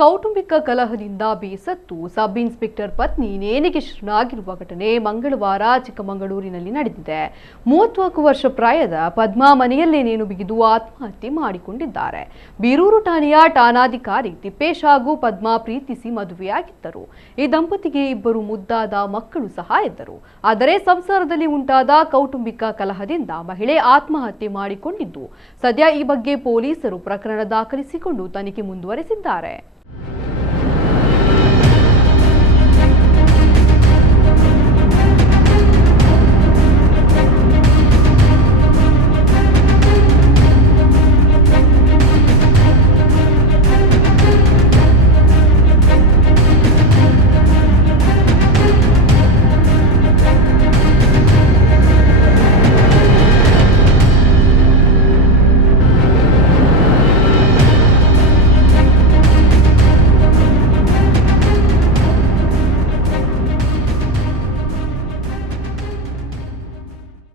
ಕೌಟುಂಬಿಕ ಕಲಹದಿಂದ ಬೇಸತ್ತು sub inspector ಪತ್ನಿ ನೇಣಿಗೆ ಶರಣಾಗಿರುವ ಘಟನೆ ಮಂಗಳವಾರ ಚಿಕ್ಕಮಗಳೂರಿನಲ್ಲಿ ನಡೆದಿದೆ. 34 ವರ್ಷ ಪ್ರಾಯದ ಪದ್ಮಾ ಮನೆಯಲ್ಲೇ ನೇಣು ಬಿಗಿದು ಆತ್ಮಹತ್ಯೆ ಮಾಡಿಕೊಂಡಿದ್ದಾರೆ. ಬೀರೂರು ಠಾಣೆಯ ಠಾಣಾಧಿಕಾರಿ ತಿಪ್ಪೇಶ್ ಹಾಗೂ ಪದ್ಮಾ ಪ್ರೀತಿಸಿ ಮದುವೆಯಾಗಿದ್ದರು. ಈ ದಂಪತಿಗೆ ಇಬ್ಬರು ಮುದ್ದಾದ ಮಕ್ಕಳು ಸಹ ಇದ್ದರು. ಆದರೆ ಸಂಸಾರದಲ್ಲಿ ಉಂಟಾದ ಕೌಟುಂಬಿಕ ಕಲಹದಿಂದ ಮಹಿಳೆ ಆತ್ಮಹತ್ಯೆ ಮಾಡಿಕೊಂಡಿದ್ದು, ಸದ್ಯ ಈ ಬಗ್ಗೆ ಪೊಲೀಸರು ಪ್ರಕರಣ ದಾಖಲಿಸಿಕೊಂಡು ತನಿಖೆ ಮುಂದುವರೆಸಿದ್ದಾರೆ.